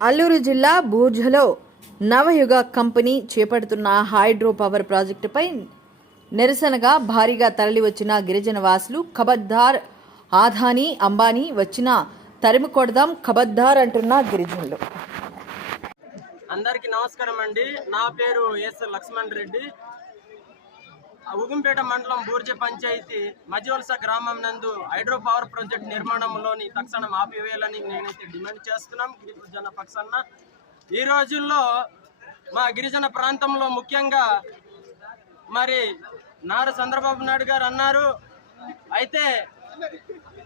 అల్లూరు జిల్లా బూర్జలో నవయుగ కంపెనీ చేపడుతున్న హైడ్రో పవర్ ప్రాజెక్టుపై నిరసనగా భారీగా తరలివచ్చిన గిరిజన వాసులు ఖబద్దార్ ఆదాని అంబానీ వచ్చిన తరిమి కొడదాం ఖబద్దార్ అంటున్న గిరిజనులు. అందరికీ నమస్కారం అండి. నా పేరు ఎస్ లక్ష్మణ్ రెడ్డి. ఉగుంపేట మండలం బూర్జి పంచాయతీ మజివలస గ్రామం నందు హైడ్రో పవర్ ప్రాజెక్ట్ నిర్మాణంలోని తక్షణం ఆపివేయాలని నేనైతే డిమాండ్ చేస్తున్నాం. గిరిజన పక్షాన. ఈ రోజుల్లో మా గిరిజన ప్రాంతంలో ముఖ్యంగా మరి నారా చంద్రబాబు నాయుడు గారు అన్నారు. అయితే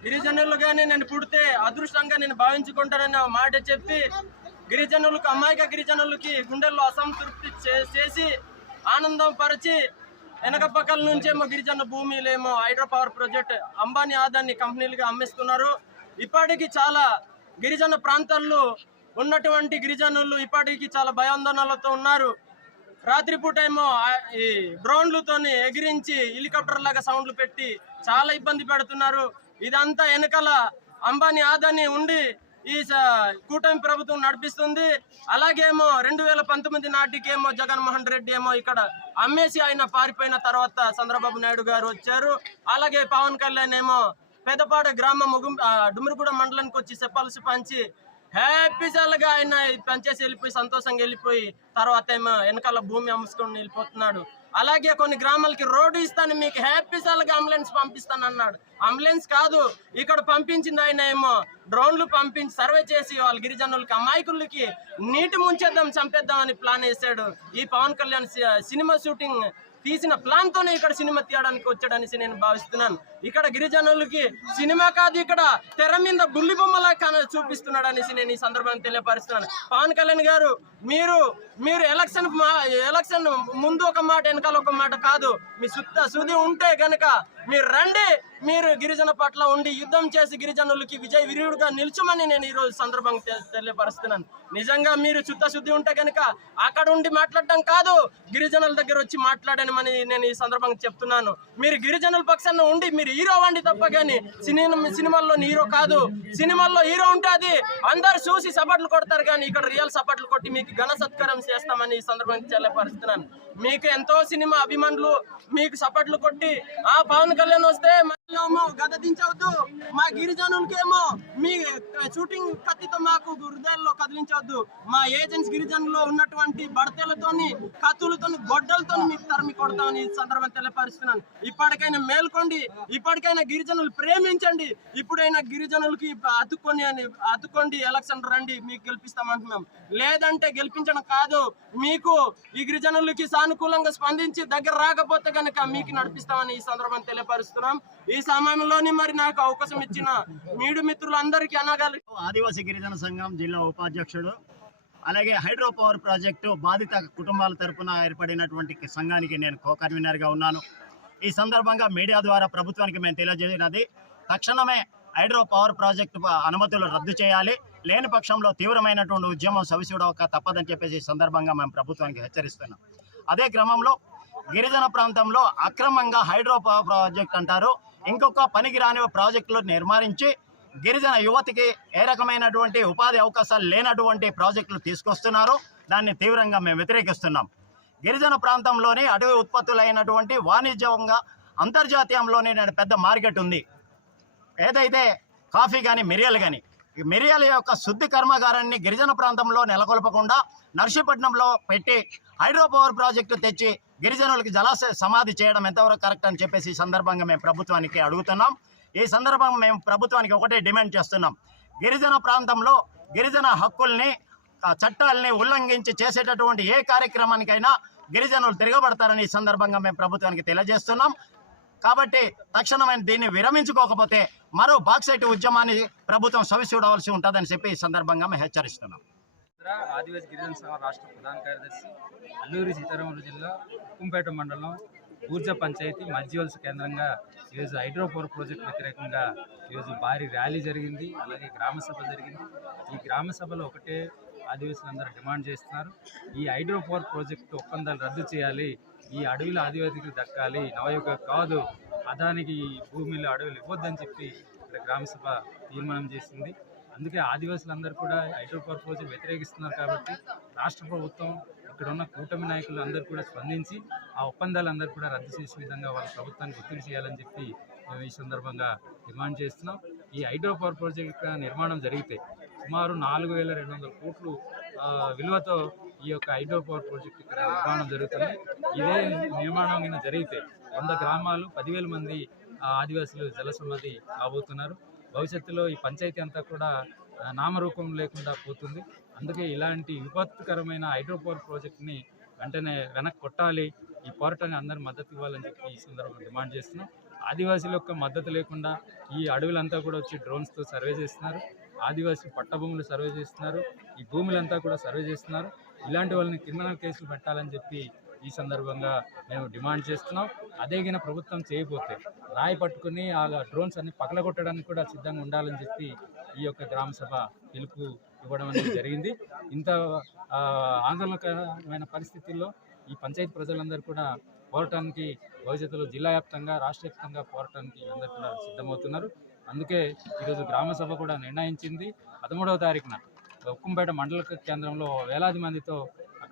గిరిజనులుగానే నేను పుడితే అదృష్టంగా నేను భావించుకుంటానని మాట చెప్పి గిరిజనులకు అమాయక గిరిజనులకి గుండెల్లో అసంతృప్తి చేసి ఆనందం పరిచి వెనక పక్కల నుంచేమో గిరిజన భూమిలేమో హైడ్రో పవర్ ప్రాజెక్ట్ అంబానీ ఆదాన్ని కంపెనీలుగా అమ్మేస్తున్నారు. ఇప్పటికి చాలా గిరిజన ప్రాంతాల్లో ఉన్నటువంటి గిరిజనులు ఇప్పటికి చాలా భయాందోళనలతో ఉన్నారు. రాత్రిపూట ఏమో ఈ డ్రోన్లతోని ఎగిరించి హెలికాప్టర్ లాగా సౌండ్లు పెట్టి చాలా ఇబ్బంది పెడుతున్నారు. ఇదంతా వెనకాల అంబానీ ఆదాని ఉండి ఈ కూటమి ప్రభుత్వం నడిపిస్తుంది. అలాగేమో రెండు వేల పంతొమ్మిది నాటికేమో జగన్మోహన్ రెడ్డి ఏమో ఇక్కడ అమ్మేసి ఆయన పారిపోయిన తర్వాత చంద్రబాబు నాయుడు గారు వచ్చారు. అలాగే పవన్ కళ్యాణ్ ఏమో పెదపాడ గ్రామం ముగుం ఆ, డుమ్మిరిగూడ మండలానికి వచ్చి చెప్పాల్సి పంచి హ్యాపీ గా ఆయన పనిచేసి వెళ్ళిపోయి సంతోషంగా వెళ్ళిపోయి తర్వాత ఏమో వెనకాల భూమి అమ్ముసుకొని వెళ్ళిపోతున్నాడు. అలాగే కొన్ని గ్రామాలకి రోడ్డు ఇస్తాను మీకు హ్యాపీ గా అంబులెన్స్ పంపిస్తాను అన్నాడు. అంబులెన్స్ కాదు ఇక్కడ పంపించింది ఆయన ఏమో డ్రోన్లు పంపించి సర్వే చేసి వాళ్ళ గిరిజనులకి అమాయకులకి నీటి ముంచేద్దాం చంపేద్దాం అని ప్లాన్ వేసాడు ఈ పవన్ కళ్యాణ్ సినిమా షూటింగ్ తీసిన ప్లాన్ తోనే ఇక్కడ సినిమా తీయడానికి వచ్చాడనేసి నేను భావిస్తున్నాను. ఇక్కడ గిరిజనులకి సినిమా కాదు ఇక్కడ తెర మీద బుల్లి బొమ్మలా చూపిస్తున్నాడు అనేసి నేను ఈ సందర్భాన్ని తెలియపరుస్తున్నాను. పవన్ కళ్యాణ్ గారు మీరు మీరు ఎలక్షన్ మా- ఎలక్షన్ ముందు ఒక మాట వెనకాల ఒక మాట కాదు. మీ సుత్త సుది ఉంటే గనక మీరు రండి మీరు గిరిజన పట్ల ఉండి యుద్ధం చేసి గిరిజనులకి విజయ విరుడుగా నిల్చమని నేను ఈ రోజు సందర్భంగా తెలియపరుస్తున్నాను. నిజంగా మీరు చిత్తశుద్ధి ఉంటే కనుక అక్కడ ఉండి మాట్లాడడం కాదు గిరిజనుల దగ్గర వచ్చి మాట్లాడనమని నేను ఈ సందర్భంగా చెప్తున్నాను. మీరు గిరిజనుల పక్షాన ఉండి మీరు హీరో వండి తప్ప కానీ సినిమా సినిమాల్లో హీరో కాదు. సినిమాల్లో హీరో ఉంటే అది అందరు చూసి సపట్లు కొడతారు కానీ ఇక్కడ రియల్ సపట్లు కొట్టి మీకు ఘన సత్కారం చేస్తామని ఈ సందర్భంగా తెలియపరుస్తున్నాను. మీకు ఎంతో సినిమా అభిమానులు మీకు సపట్లు కొట్టి ఆ పవన్ కళ్యాణ్ వస్తే మళ్ళీ గద దించవద్దు మా గిరిజనులకేమో మీ షూటింగ్ కత్తితో మాకు హృదయాల్లో కదిలించవద్దు. మా ఏజెంట్స్ గిరిజనులో ఉన్నటువంటి బడతలతోని కత్తులతోని గొడ్డలతోని మీకు తరిమి కొడతామని ఈ సందర్భం తెలియపరుస్తున్నాను. ఇప్పటికైనా మేల్కోండి ఇప్పటికైనా గిరిజనులు ప్రేమించండి. ఇప్పుడైనా గిరిజనులకి అతుక్కొని అని అతుక్కోండి ఎలక్షన్ రండి మీకు గెలిపిస్తామంటున్నాం. లేదంటే గెలిపించడం కాదు మీకు ఈ గిరిజనులకి సానుకూలంగా స్పందించి దగ్గర రాకపోతే కనుక మీకు నడిపిస్తామని ఈ సందర్భం తెలియపరుస్తున్నాం. ఈ సమయంలోని మరి నాకు అవకాశం ఇచ్చిన మీడు మిత్రులందరూ మిత్రులందరికీ అనగాలి ఆదివాసీ గిరిజన సంఘం జిల్లా ఉపాధ్యక్షుడు అలాగే హైడ్రో పవర్ ప్రాజెక్టు బాధిత కుటుంబాల తరపున ఏర్పడినటువంటి సంఘానికి నేను కో కన్వీనర్గా ఉన్నాను. ఈ సందర్భంగా మీడియా ద్వారా ప్రభుత్వానికి మేము తెలియజేసినది తక్షణమే హైడ్రో పవర్ ప్రాజెక్టు అనుమతులు రద్దు చేయాలి. లేని పక్షంలో తీవ్రమైనటువంటి ఉద్యమం సవిసూడవక తప్పదని చెప్పేసి ఈ సందర్భంగా మేము ప్రభుత్వానికి హెచ్చరిస్తున్నాం. అదే క్రమంలో గిరిజన ప్రాంతంలో అక్రమంగా హైడ్రో పవర్ ప్రాజెక్ట్ అంటారు. ఇంకొక పనికిరాని ప్రాజెక్టులు నిర్మాణించి గిరిజన యువతికి ఏ రకమైనటువంటి ఉపాధి అవకాశాలు లేనటువంటి ప్రాజెక్టులు తీసుకొస్తున్నారు. దాన్ని తీవ్రంగా మేము వ్యతిరేకిస్తున్నాం. గిరిజన ప్రాంతంలోని అటవీ ఉత్పత్తులైనటువంటి వాణిజ్యంగా అంతర్జాతీయంలోని పెద్ద మార్కెట్ ఉంది. ఏదైతే కాఫీ కానీ మిరియాలు కానీ ఈ మిరియాల యొక్క శుద్ధి కర్మాగారాన్ని గిరిజన ప్రాంతంలో నెలకొల్పకుండా నర్సీపట్నంలో పెట్టి హైడ్రో పవర్ ప్రాజెక్టు తెచ్చి గిరిజనులకి జలాశయ సమాధి చేయడం ఎంతవరకు కరెక్ట్ అని చెప్పేసి ఈ సందర్భంగా మేము ప్రభుత్వానికి అడుగుతున్నాం. ఈ సందర్భంగా మేము ప్రభుత్వానికి ఒకటే డిమాండ్ చేస్తున్నాం. గిరిజన ప్రాంతంలో గిరిజన హక్కుల్ని చట్టాలని ఉల్లంఘించి చేసేటటువంటి ఏ కార్యక్రమానికైనా గిరిజనులు తిరగబడతారని ఈ సందర్భంగా మేము ప్రభుత్వానికి తెలియజేస్తున్నాం. కాబట్టి తక్షణమైన దీన్ని విరమించుకోకపోతే మరో బాక్సైట్ ఉద్యమాన్ని ప్రభుత్వం సవి చూడవలసి ఉంటుందని చెప్పి ఈ సందర్భంగా మేము హెచ్చరిస్తున్నాం. ఆదివాసీ గిరిజన సభ రాష్ట్ర ప్రధాన కార్యదర్శి అల్లూరి సీతారామరాజు జిల్లా ఉక్కుంపేట మండలం ఊర్జ పంచాయతీ మధ్యవలస కేంద్రంగా ఈరోజు హైడ్రోపవర్ ప్రాజెక్ట్ వ్యతిరేకంగా ఈరోజు భారీ ర్యాలీ జరిగింది. అలాగే గ్రామసభ జరిగింది. ఈ గ్రామసభలో ఒకటే ఆదివాసులు అందరూ డిమాండ్ చేస్తున్నారు. ఈ హైడ్రో పవర్ ప్రాజెక్టు ఒప్పందాలు రద్దు చేయాలి. ఈ అడవిలో ఆదివాసీకి దక్కాలి. నవయుగ కాదు. అదానికి ఈ భూమిలో అడవులు ఇవ్వద్దని చెప్పి ఇక్కడ గ్రామసభ తీర్మానం చేసింది. అందుకే ఆదివాసులందరూ కూడా హైడ్రోపవర్ ప్రాజెక్ట్ వ్యతిరేకిస్తున్నారు కాబట్టి రాష్ట్ర ప్రభుత్వం ఇక్కడ ఉన్న కూటమి నాయకులు అందరూ కూడా స్పందించి ఆ ఒప్పందాలందరూ కూడా రద్దు చేసే విధంగా వాళ్ళ ప్రభుత్వానికి ఒత్తిడి చేయాలని చెప్పి మేము ఈ సందర్భంగా డిమాండ్ చేస్తున్నాం. ఈ హైడ్రో పవర్ ప్రాజెక్ట్ నిర్మాణం జరిగితే సుమారు నాలుగు వేల రెండు వందల కోట్లు విలువతో ఈ యొక్క హైడ్రో పవర్ ప్రాజెక్ట్ ఇక్కడ నిర్మాణం జరుగుతుంది. ఇదే నిర్మాణం కింద జరిగితే వంద గ్రామాలు పదివేల మంది ఆదివాసులు జల సమాధి కాబోతున్నారు. భవిష్యత్తులో ఈ పంచాయతీ అంతా కూడా నామరూపం లేకుండా పోతుంది. అందుకే ఇలాంటి విపత్కరమైన హైడ్రోపవర్ ప్రాజెక్ట్ని వెంటనే వెనక్కి కొట్టాలి. ఈ పోరాటాన్ని అందరూ మద్దతు ఇవ్వాలని చెప్పి ఈ సందర్భంగా డిమాండ్ చేస్తున్నాం. ఆదివాసీల యొక్క మద్దతు లేకుండా ఈ అడవులంతా కూడా వచ్చి డ్రోన్స్తో సర్వే చేస్తున్నారు. ఆదివాసీ పట్టభూములు సర్వే చేస్తున్నారు. ఈ భూములంతా కూడా సర్వే చేస్తున్నారు. ఇలాంటి వాళ్ళని క్రిమినల్ కేసులు పెట్టాలని చెప్పి ఈ సందర్భంగా మేము డిమాండ్ చేస్తున్నాం. అదేగిన ప్రభుత్వం చేయకపోతే రాయి పట్టుకుని ఆ డ్రోన్స్ అన్ని పగలగొట్టడానికి కూడా సిద్ధంగా ఉండాలని చెప్పి ఈ యొక్క గ్రామ సభ పిలుపు ఇవ్వడం అనేది జరిగింది. ఇంత ఆందోళనకరమైన పరిస్థితుల్లో ఈ పంచాయతీ ప్రజలందరూ కూడా పోరాటానికి భవిష్యత్తులో జిల్లా వ్యాప్తంగా రాష్ట్ర వ్యాప్తంగా పోరాటానికి అందరూ కూడా సిద్ధమవుతున్నారు. అందుకే ఈరోజు గ్రామ సభ కూడా నిర్ణయించింది. పదమూడవ తారీఖున ఉక్కంపేట మండల కేంద్రంలో వేలాది మందితో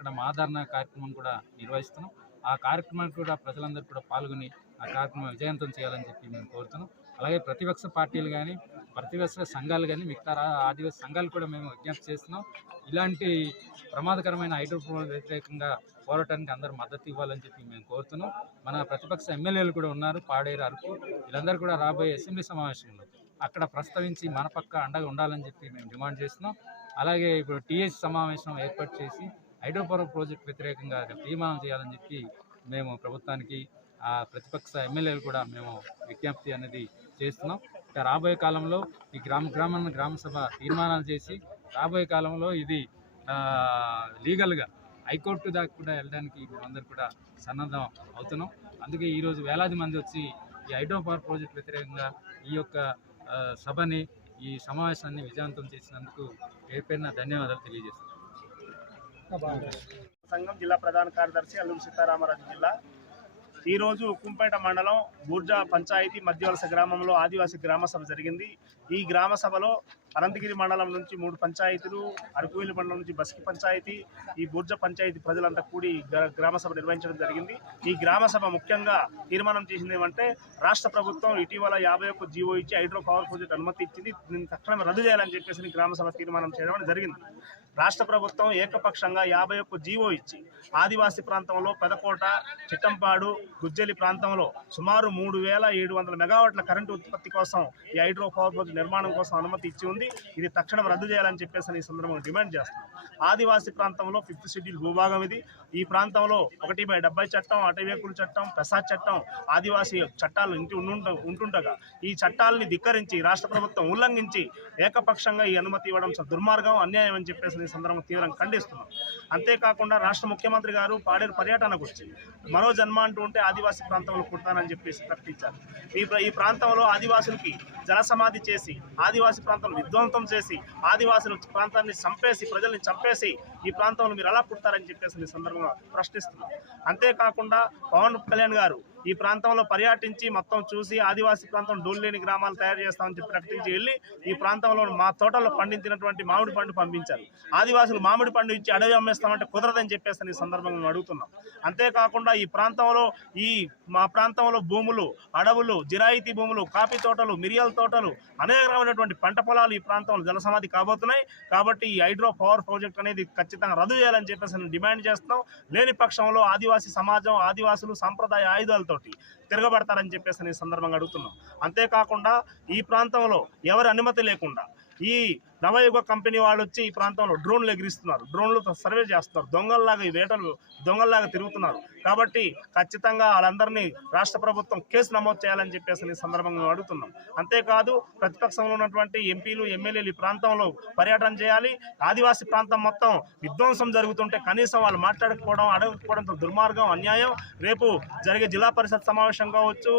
అక్కడ మాధారణ కార్యక్రమం కూడా నిర్వహిస్తున్నాం. ఆ కార్యక్రమానికి కూడా ప్రజలందరూ కూడా పాల్గొని ఆ కార్యక్రమం విజయవంతం చేయాలని చెప్పి మేము కోరుతున్నాం. అలాగే ప్రతిపక్ష పార్టీలు కానీ ప్రతిపక్ష సంఘాలు కానీ మిగతా ఆదివాసీ సంఘాలు కూడా మేము విజ్ఞప్తి చేస్తున్నాం. ఇలాంటి ప్రమాదకరమైన హైడ్రోపోల్ వ్యతిరేకంగా పోరాటానికి అందరూ మద్దతు ఇవ్వాలని చెప్పి మేము కోరుతున్నాం. మన ప్రతిపక్ష ఎమ్మెల్యేలు కూడా ఉన్నారు పాడేరు అరకు. వీళ్ళందరూ కూడా రాబోయే అసెంబ్లీ సమావేశంలో అక్కడ ప్రస్తావించి మన పక్క అండగా ఉండాలని చెప్పి మేము డిమాండ్ చేస్తున్నాం. అలాగే ఇప్పుడు టీఎస్ సమావేశం ఏర్పాటు చేసి హైడ్రోపవర్ ప్రాజెక్ట్ వ్యతిరేకంగా తీర్మానం చేయాలని చెప్పి మేము ప్రభుత్వానికి ఆ ప్రతిపక్ష ఎమ్మెల్యేలు కూడా మేము విజ్ఞప్తి అనేది చేస్తున్నాం. ఇక రాబోయే కాలంలో ఈ గ్రామ గ్రామాన్ని గ్రామ సభ తీర్మానాలు చేసి రాబోయే కాలంలో ఇది లీగల్గా హైకోర్టు దాకా కూడా వెళ్ళడానికి మేమందరూ కూడా సన్నద్ధం అవుతున్నాం. అందుకే ఈరోజు వేలాది మంది వచ్చి ఈ హైడ్రో పవర్ ప్రాజెక్ట్ వ్యతిరేకంగా ఈ యొక్క సభని ఈ సమావేశాన్ని విజయవంతం చేసినందుకు పేరుపేరున ధన్యవాదాలు తెలియజేస్తున్నాను సంఘం జిల్లా ప్రధాన కార్యదర్శి అల్లూరు సీతారామరాజు జిల్లా. ఈరోజు ఉక్కుంపేట మండలం బూర్జా పంచాయతీ మధ్యవలస గ్రామంలో ఆదివాసీ గ్రామ సభ జరిగింది. ఈ గ్రామ సభలో అనంతగిరి మండలం నుంచి మూడు పంచాయతీలు అరకువేలి మండలం నుంచి బస్కి పంచాయతీ ఈ బుర్జ పంచాయతీ ప్రజలంతా కూడి గ్రా- నిర్వహించడం జరిగింది. ఈ గ్రామసభ ముఖ్యంగా తీర్మానం చేసింది ఏమంటే రాష్ట్ర ప్రభుత్వం ఇటీవల యాభై ఒక్క జీవో ఇచ్చి హైడ్రో పవర్ ప్రాజెక్ట్ అనుమతి ఇచ్చింది. దీన్ని తక్షణమే రద్దు చేయాలని చెప్పేసి గ్రామసభ తీర్మానం చేయడం జరిగింది. రాష్ట్ర ప్రభుత్వం ఏకపక్షంగా యాభై ఒక్క జీవో ఇచ్చి ఆదివాసీ ప్రాంతంలో పెదకోట చిట్టంపాడు గుజ్జలి ప్రాంతంలో సుమారు మూడు వేల ఏడు వందల మెగావాట్ల కరెంటు ఉత్పత్తి కోసం ఈ హైడ్రో పవర్ ప్రాజెక్ట్ నిర్మాణం కోసం అనుమతి ఇచ్చి ఉంది. ఇది తక్షణం రద్దు చేయాలని చెప్పేసి ఈ సందర్భంగా డిమాండ్ చేస్తున్నాం. ఆదివాసీ ప్రాంతంలో ఫిఫ్త్ షెడ్యూల్ భూభాగం ఇది. ఈ ప్రాంతంలో ఒకటి బై డెబ్బై చట్టం అటవీకుల చట్టం ప్రసాద్ చట్టం ఆదివాసీ చట్టాలు ఇంటి ఉంటుండగా ఈ చట్టాలని ధిక్కరించి రాష్ట్ర ప్రభుత్వం ఉల్లంఘించి ఏకపక్షంగా ఈ అనుమతి ఇవ్వడం దుర్మార్గం అన్యాయం అని చెప్పేసి ఈ సందర్భంగా తీవ్రంగా ఖండిస్తున్నాం. అంతేకాకుండా రాష్ట్ర ముఖ్యమంత్రి గారు పాడేరు పర్యటనకు వచ్చి మరో జన్మ అంటూ ఉంటే ఆదివాసీ ప్రాంతంలో పుడతానని చెప్పేసి ప్రకటించారు. ఈ ఈ ప్రాంతంలో ఆదివాసులకి జలసమాధి చేసి ఆదివాసీ ప్రాంతంలో విధ్వంసం చేసి ఆదివాసుల ప్రాంతాన్ని చంపేసి ప్రజల్ని చంపేసి ఈ ప్రాంతంలో మీరు ఎలా పుడతారని చెప్పేసి ఈ సందర్భంగా ప్రశ్నిస్తున్నాం. అంతేకాకుండా పవన్ కళ్యాణ్ గారు ఈ ప్రాంతంలో పర్యటించి మొత్తం చూసి ఆదివాసీ ప్రాంతం డోల్లేని గ్రామాలు తయారు చేస్తామని చెప్పి ప్రకటించి వెళ్ళి ఈ ప్రాంతంలో మా తోటలో పండించినటువంటి మామిడి పండు పంపించారు. ఆదివాసులు మామిడి పండు ఇచ్చి అడవి అమ్మేస్తామంటే కుదరదని చెప్పేసి ఈ సందర్భంగా అడుగుతున్నాం. అంతేకాకుండా ఈ ప్రాంతంలో ఈ మా ప్రాంతంలో భూములు అడవులు జిరాయితీ భూములు కాఫీ తోటలు మిరియాల తోటలు అనేక రకమైనటువంటి పంట పొలాలు ఈ ప్రాంతంలో జలసమాధి కాబోతున్నాయి. కాబట్టి ఈ హైడ్రో పవర్ ప్రాజెక్ట్ అనేది ఖచ్చితంగా రద్దు చేయాలని చెప్పేసి డిమాండ్ చేస్తున్నాం. లేని పక్షంలో ఆదివాసీ సమాజం ఆదివాసులు సాంప్రదాయ ఆయుధాలతోటి తిరగబడతారని చెప్పేసి నేను ఈ సందర్భంగా అడుగుతున్నాం. అంతేకాకుండా ఈ ప్రాంతంలో ఎవరి అనుమతి లేకుండా ఈ నవయుగ కంపెనీ వాళ్ళు వచ్చి ఈ ప్రాంతంలో డ్రోన్లు ఎగిరిస్తున్నారు. డ్రోన్లు సర్వే చేస్తున్నారు. దొంగల్లాగా ఈ వేటలు దొంగల్లాగా తిరుగుతున్నారు. కాబట్టి ఖచ్చితంగా వాళ్ళందరినీ రాష్ట్ర ప్రభుత్వం కేసు నమోదు చేయాలని చెప్పేసి ఈ సందర్భంగా అడుగుతున్నాం. అంతేకాదు ప్రతిపక్షంలో ఉన్నటువంటి ఎంపీలు ఎమ్మెల్యేలు ఈ ప్రాంతంలో పర్యటన చేయాలి. ఆదివాసీ ప్రాంతం మొత్తం విధ్వంసం జరుగుతుంటే కనీసం వాళ్ళు మాట్లాడకపోవడం అడగకపోవడంతో దుర్మార్గం అన్యాయం. రేపు జరిగే జిల్లా పరిషత్ సమావేశం కావచ్చు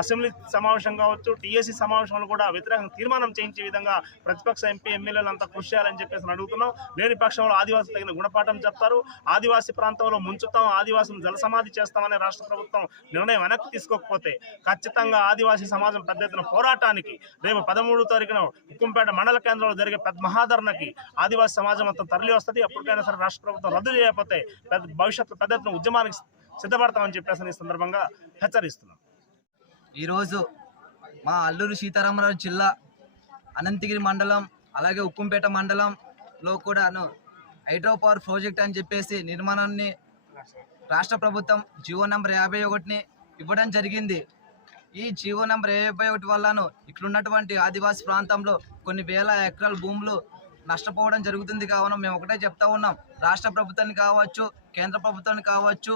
అసెంబ్లీ సమావేశం కావచ్చు టీఎస్సీ సమావేశంలో కూడా వ్యతిరేకంగా తీర్మానం చేయించే విధంగా ప్రతిపక్ష ఎంపీ ఎమ్మెల్యే ఎమ్మెల్యేలు అంతా కృషి చేయాలని చెప్పేసి అడుగుతున్నాం. లేని పక్షంలో ఆదివాసులు తగిన గుణపాఠం చెప్తారు. ఆదివాసీ ప్రాంతంలో ముంచుతాం ఆదివాసులను జలసమాధి చేస్తామని రాష్ట్ర ప్రభుత్వం నిర్ణయం వెనక్కి తీసుకోకపోతే ఖచ్చితంగా ఆదివాసీ సమాజం పెద్ద ఎత్తున పోరాటానికి రేపు పదమూడు తారీఖున ఉక్కుంపేట మండల కేంద్రంలో జరిగే పెద్ద మహాధరణకి ఆదివాసీ సమాజం అంతా తరలి వస్తుంది. ఎప్పటికైనా సరే రాష్ట్ర ప్రభుత్వం రద్దు చేయకపోతే పెద్ద భవిష్యత్తు పెద్ద ఎత్తున ఉద్యమానికి సిద్ధపడతామని చెప్పేసి ఈ సందర్భంగా హెచ్చరిస్తున్నాం. ఈరోజు మా అల్లూరు సీతారామరాజు జిల్లా అనంతగిరి మండలం అలాగే ఉక్కుంపేట మండలంలో కూడాను హైడ్రో పవర్ ప్రాజెక్ట్ అని చెప్పేసి నిర్మాణాన్ని రాష్ట్ర ప్రభుత్వం జీవో నెంబర్ యాభై ఒకటిని ఇవ్వడం జరిగింది. ఈ జీవో నెంబర్ యాభై ఒకటి వల్లను ఇక్కడ ఉన్నటువంటి ఆదివాసీ ప్రాంతంలో కొన్ని వేల ఎకరాల భూములు నష్టపోవడం జరుగుతుంది కావున మేము ఒకటే చెప్తా ఉన్నాం. రాష్ట్ర ప్రభుత్వాన్ని కావచ్చు కేంద్ర ప్రభుత్వాన్ని కావచ్చు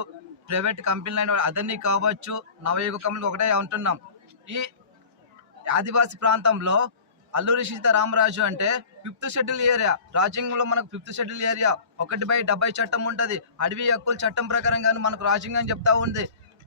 ప్రైవేట్ కంపెనీలు అదన్నీ కావచ్చు నవయుగ కంపెనీలు ఒకటే అంటున్నాం. ఈ ఆదివాసీ ప్రాంతంలో అల్లూరి సీతారామరాజు అంటే ఫిఫ్త్ షెడ్యూల్ ఏరియా. రాజ్యాంగంలో మనకు ఫిఫ్త్ షెడ్యూల్ ఏరియా. ఒకటి బై డెబ్బై చట్టం ఉంటుంది. అడవి హక్కుల చట్టం ప్రకారం కానీ మనకు రాజ్యాంగం చెప్తా ఉంది.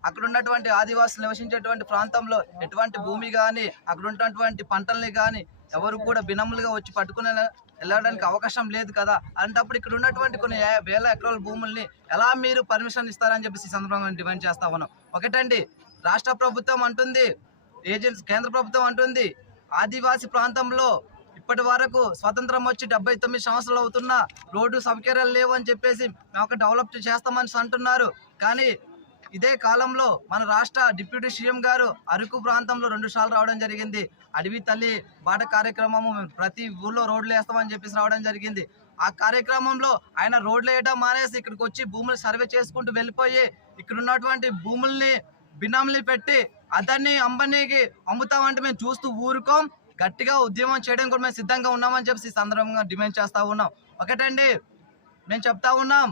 అక్కడ ఉన్నటువంటి ఆదివాసులు నివసించేటువంటి ప్రాంతంలో ఎటువంటి భూమి కానీ అక్కడ ఉన్నటువంటి పంటల్ని కానీ ఎవరు కూడా బినములుగా వచ్చి పట్టుకునే వెళ్ళడానికి అవకాశం లేదు కదా. అలాంటప్పుడు ఇక్కడ ఉన్నటువంటి కొన్ని వేల ఎకరాల భూముల్ని ఎలా మీరు పర్మిషన్ ఇస్తారని చెప్పేసి ఈ సందర్భంగా డిమాండ్ చేస్తా ఉన్నాం. ఒకటండి రాష్ట్ర ప్రభుత్వం అంటుంది ఏజెన్సీ కేంద్ర ప్రభుత్వం అంటుంది ఆదివాసీ ప్రాంతంలో ఇప్పటి వరకు స్వతంత్రం వచ్చి డెబ్బై తొమ్మిది సంవత్సరాలు అవుతున్నా రోడ్డు సౌకర్యాలు లేవు అని చెప్పేసి మేము డెవలప్ చేస్తామని అంటున్నారు. కానీ ఇదే కాలంలో మన రాష్ట్ర డిప్యూటీ సీఎం గారు అరకు ప్రాంతంలో రెండు సార్లు రావడం జరిగింది. అడవి తల్లి బాట కార్యక్రమము ప్రతి ఊళ్ళో రోడ్లు వేస్తామని చెప్పేసి రావడం జరిగింది. ఆ కార్యక్రమంలో ఆయన రోడ్లు వేయడం మానేసి ఇక్కడికి వచ్చి భూములు సర్వే చేసుకుంటూ వెళ్ళిపోయి ఇక్కడ ఉన్నటువంటి భూముల్ని బినాములు పెట్టి అతన్ని అంబనీకి అమ్ముతామంటే మేము చూస్తూ ఊరుకోం. గట్టిగా ఉద్యమం చేయడం కూడా మేము సిద్ధంగా ఉన్నామని చెప్పి ఈ సందర్భంగా డిమాండ్ చేస్తూ ఉన్నాం. ఒకటండి మేము చెప్తా ఉన్నాం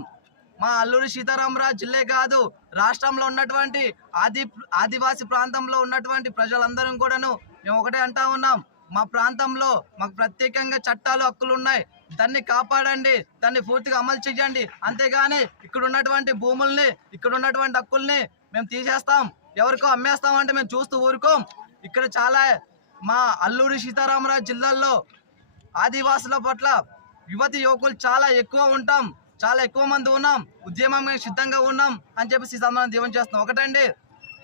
మా అల్లూరి సీతారామరాజు జిల్లే కాదు రాష్ట్రంలో ఉన్నటువంటి ఆది ఆదివాసీ ప్రాంతంలో ఉన్నటువంటి ప్రజలందరం కూడాను మేము ఒకటే అంటా ఉన్నాం. మా ప్రాంతంలో మాకు ప్రత్యేకంగా చట్టాలు హక్కులు ఉన్నాయి. దాన్ని కాపాడండి దాన్ని పూర్తిగా అమలు చేయండి. అంతేగాని ఇక్కడ ఉన్నటువంటి భూముల్ని ఇక్కడ ఉన్నటువంటి హక్కుల్ని మేము తీసేస్తాం. ఎవరికో అమ్మేస్తాం అంటే మేము చూస్తూ ఊరుకోం. ఇక్కడ చాలా మా అల్లూరి సీతారామరాజు జిల్లాల్లో ఆదివాసుల పట్ల యువతి యువకులు చాలా ఎక్కువ ఉంటాం. చాలా ఎక్కువ మంది ఉన్నాం. ఉద్యమం సిద్ధంగా ఉన్నాం అని చెప్పేసి ఈ సందర్భంగా దీవెన చేస్తున్నాం. ఒకటండి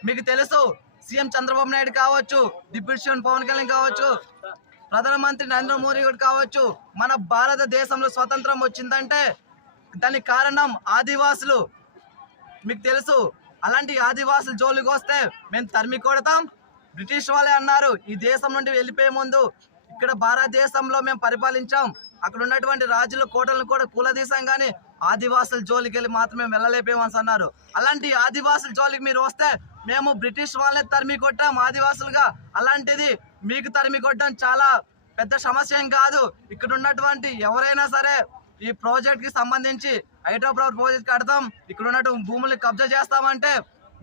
మీకు తెలుసు సీఎం చంద్రబాబు నాయుడు కావచ్చు డిప్యూటీ సీఎం పవన్ కళ్యాణ్ కావచ్చు ప్రధానమంత్రి నరేంద్ర మోదీ గారు కావచ్చు మన భారతదేశంలో స్వతంత్రం వచ్చిందంటే దానికి కారణం ఆదివాసులు. మీకు తెలుసు అలాంటి ఆదివాసులు జోలికి వస్తే మేము తరిమి కొడతాం. బ్రిటిష్ వాళ్ళే అన్నారు ఈ దేశం నుండి వెళ్ళిపోయే ముందు ఇక్కడ భారతదేశంలో మేము పరిపాలించాం. అక్కడ ఉన్నటువంటి రాజుల కోటలను కూడా కూలదీశాం కానీ ఆదివాసుల జోలికి వెళ్ళి మాత్రమే వెళ్ళలేపేమని అన్నారు. అలాంటి ఆదివాసుల జోలికి మీరు వస్తే మేము బ్రిటిష్ వాళ్ళే తరిమి కొట్టాం ఆదివాసులుగా. అలాంటిది మీకు తరిమి కొట్టడం చాలా పెద్ద సమస్య ఏం కాదు. ఇక్కడ ఉన్నటువంటి ఎవరైనా సరే ఈ ప్రాజెక్ట్కి సంబంధించి హైడ్రో ప్రాజెక్ట్ కడతాం. ఇక్కడ ఉన్నట్టు భూముల్ని కబ్జా చేస్తామంటే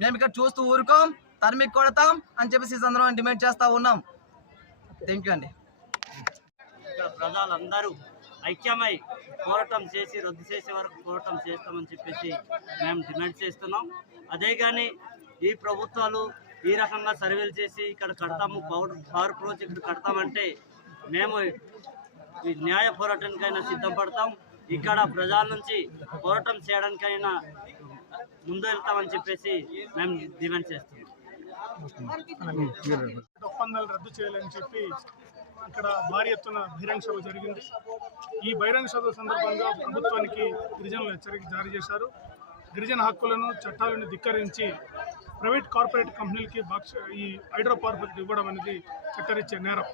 మేము ఇక్కడ చూస్తూ ఊరుకోం తరిమి కొడతాం అని చెప్పేసి ఈ సందర్భంగా డిమాండ్ చేస్తా ఉన్నాం. థ్యాంక్ యూ అండి. ఇక్కడ ప్రజలందరూ ఐక్యమై పోరాటం చేసి రద్దు చేసే వరకు పోరాటం చేస్తామని చెప్పేసి మేము డిమాండ్ చేస్తున్నాం. అదే కానీ ఈ ప్రభుత్వాలు ఈ రకంగా సర్వేలు చేసి ఇక్కడ కడతాము పవర్ పవర్ ప్రాజెక్టు కడతామంటే మేము ఈ న్యాయ పోరాటానికైనా సిద్ధపడతాం ఇక్కడ ప్రజల నుంచి పోరాటం చేయడానికైనా ముందు వెళ్తామని చెప్పేసి మేము డిమాండ్ చేస్తున్నాం. ఒప్పందాలు రద్దు చేయాలని చెప్పి ఇక్కడ భారీ ఎత్తున బహిరంగ సభ జరిగింది. ఈ బహిరంగ సభ సందర్భంగా ప్రభుత్వానికి గిరిజనులు హెచ్చరిక జారీ చేశారు. గిరిజన హక్కులను చట్టాలను ధిక్కరించి ప్రైవేట్ కార్పొరేట్ కంపెనీలకి బాక్స్ ఈ హైడ్రో పవర్ ఇవ్వడం అనేది చట్టరిచ్చే నేరం.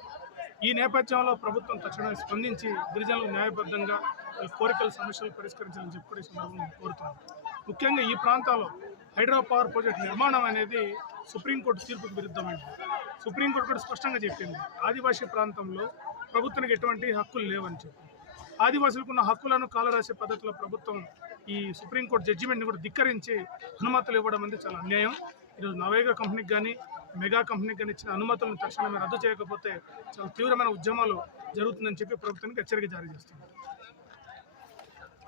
ఈ నేపథ్యంలో ప్రభుత్వం తక్షణమే స్పందించి గిరిజనులు న్యాయబద్ధంగా కోరికల సమస్యలు పరిష్కరించాలని చెప్పి కూడా ఈ సందర్భంగా కోరుతున్నాం ముఖ్యంగా ఈ ప్రాంతాల్లో హైడ్రో పవర్ ప్రాజెక్ట్ నిర్మాణం అనేది సుప్రీంకోర్టు తీర్పుకు విరుద్ధమైంది. సుప్రీంకోర్టు కూడా స్పష్టంగా చెప్పింది. ఆదివాసీ ప్రాంతంలో ప్రభుత్వానికి ఎటువంటి హక్కులు లేవని చెప్పి. ఆదివాసులకున్న హక్కులను కాలరాసే పద్ధతిలో ప్రభుత్వం ఈ సుప్రీంకోర్టు జడ్జిమెంట్ని కూడా ధిక్కరించి అనుమతులు ఇవ్వడం అనేది చాలా అన్యాయం. ఈరోజు నవేగా కంపెనీకి కానీ మెగా కంపెనీకి కానీ ఇచ్చిన అనుమతులను తక్షణమే రద్దు చేయకపోతే చాలా తీవ్రమైన ఉద్యమాలు జరుగుతుందని చెప్పి ప్రభుత్వానికి హెచ్చరిక జారీ చేస్తుంది